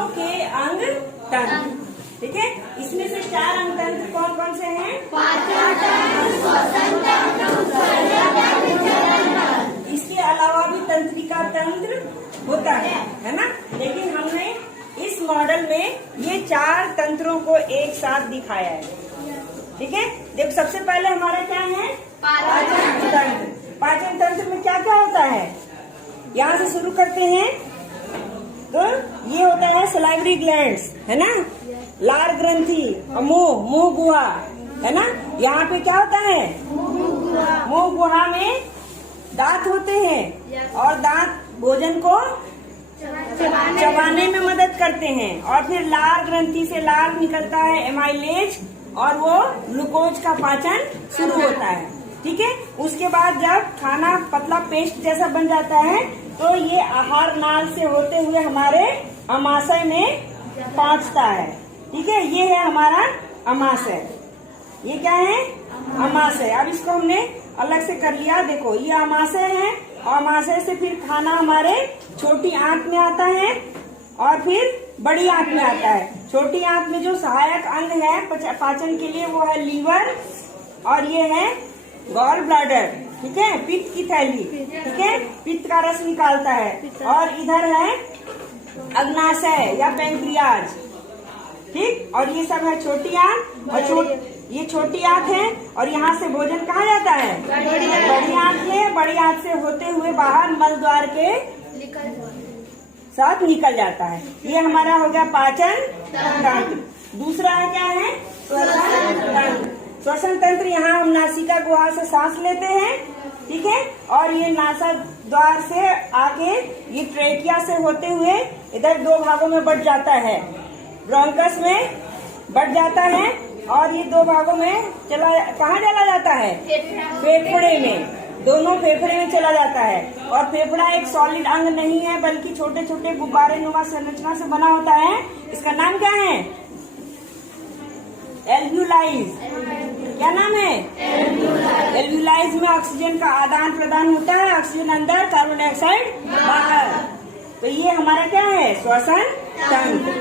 तंत्रों के अंग तंत्र। ठीक है, इसमें से 4 अंग तंत्र कौन कौन से हैं? पाचन तंत्र, श्वसन तंत्र, उत्सर्जन तंत्र, जनन तंत्र। इसके अलावा भी तंत्रिका तंत्र होता है ना। लेकिन हमने इस मॉडल में ये 4 तंत्रों को एक साथ दिखाया है। ठीक है, देखो सबसे पहले हमारा क्या है? पाचन तंत्र। पाचन तंत्र में क्या क्या होता है? यहाँ से शुरू करते हैं तो ये होता है सलाइवरी ग्लैंड्स, है ना, लार ग्रंथि, मुंह गुहा, है ना। यहाँ पे क्या होता है? मुंह गुहा में दांत होते हैं और दांत भोजन को चबाने में मदद करते हैं। और फिर लार ग्रंथि से लार निकलता है, एमाइलेज, और वो ग्लूकोज का पाचन शुरू होता है। ठीक है, उसके बाद जब खाना पतला पेस्ट जैसा बन जाता है तो ये आहार नाल से होते हुए हमारे अमाशय में पहुंचता है। ठीक है, ये है हमारा अमाशय। ये क्या है? अमाशय। अब इसको हमने अलग से कर लिया। देखो ये अमाशय है और अमाशय से फिर खाना हमारे छोटी आंत में आता है और फिर बड़ी आंत में आता है। छोटी आंत में जो सहायक अंग है पाचन के लिए वो है लीवर और ये है गॉल ब्लैडर। ठीक है, पित्त की थैली। ठीक है, पित्त का रस निकालता है। और इधर है अग्नाशय या पैंक्रियाज। ठीक, और ये सब है छोटी आंत और ये छोटी आंत है। और यहाँ से भोजन कहाँ जाता है? बड़ी आंत में। बड़ी आंत से होते हुए बाहर मल द्वार के साथ निकल जाता है। ये हमारा हो गया पाचन तंत्र। दूसरा क्या है? श्वसन तंत्र। श्वसन तंत्र, यहाँ हम नासिका गुहा से सांस लेते हैं। ठीक है, और ये नासा द्वार से आके ये ट्रेकिया से होते हुए इधर 2 भागों में बढ़ जाता है। ब्रोंकस में बढ़ जाता है और ये 2 भागों में कहाँ चला जाता है? फेफड़े में। दोनों फेफड़े में चला जाता है। और फेफड़ा एक सॉलिड अंग नहीं है बल्कि छोटे छोटे गुब्बारे नुमा संरचना से बना होता है। इसका नाम क्या है? एल्व्यूलाइज। क्या नाम है? एल्व्यूलाइज में ऑक्सीजन का आदान प्रदान होता है। ऑक्सीजन अंदर, कार्बन डाइऑक्साइड बाहर। तो ये हमारा क्या है? श्वसन तंत्र।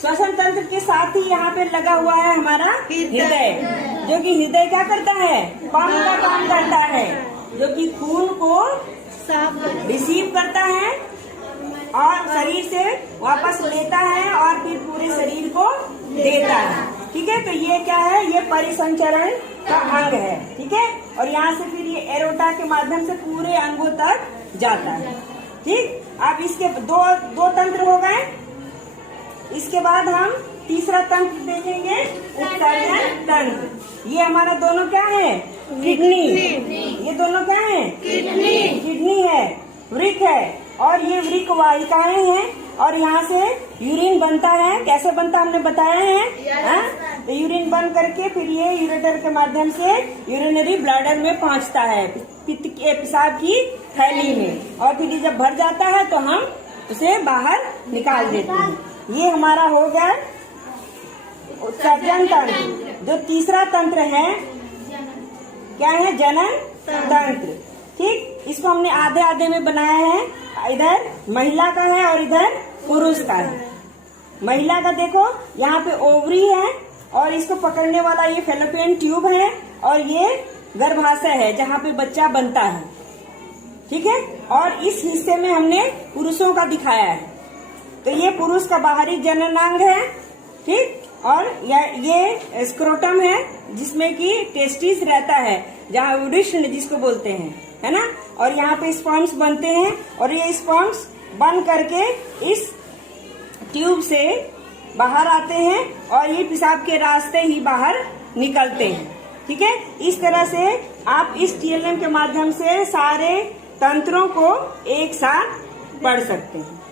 श्वसन तंत्र के साथ ही यहाँ पे लगा हुआ है हमारा हृदय, जो कि हृदय क्या करता है? पंप का काम करता है, जो कि खून को रिसीव करता है और शरीर से वापस लेता है और फिर पूरे शरीर को देता है। ठीक है, तो ये क्या है? ये परिसंचरण का अंग है। ठीक है, और यहाँ से फिर ये एरोटा के माध्यम से पूरे अंगों तक जाता है। ठीक, अब इसके दो तंत्र हो गए। इसके बाद हम तीसरा तंत्र देखेंगे, उत्सर्जन तंत्र। ये हमारा दोनों क्या है? किडनी। ये दोनों क्या है? किडनी है, वृक्क है, और ये वृक्क वाहिकाएं हैं और यहाँ से यूरिन बनता है। कैसे बनता हमने बताया है। तो यूरिन बन करके फिर ये यूरेटर के माध्यम से यूरिनरी ब्लैडर में पहुँचता है, पित्त के पेशाब की थैली में। और फिर जब भर जाता है तो हम उसे बाहर निकाल देते हैं। ये हमारा हो गया उत्सर्जन तंत्र। जो तीसरा तंत्र है क्या है? जनन तंत्र। ठीक, इसको हमने आधे आधे में बनाया है। इधर महिला का है और इधर पुरुष का है। महिला का देखो यहाँ पे ओवरी है और इसको पकड़ने वाला ये फेलोपियन ट्यूब है और ये गर्भाशय है जहाँ पे बच्चा बनता है। ठीक है, और इस हिस्से में हमने पुरुषों का दिखाया है। तो ये पुरुष का बाहरी जननांग है। ठीक, और ये स्क्रोटम है जिसमें कि टेस्टिस रहता है, जहाँ वृषण जिसको बोलते हैं, है ना। और यहाँ पे स्पर्म्स बनते हैं और ये स्पर्म्स बन करके इस ट्यूब से बाहर आते हैं और ये पेशाब के रास्ते ही बाहर निकलते हैं। ठीक है, इस तरह से आप इस TLM के माध्यम से सारे तंत्रों को एक साथ पढ़ सकते हैं।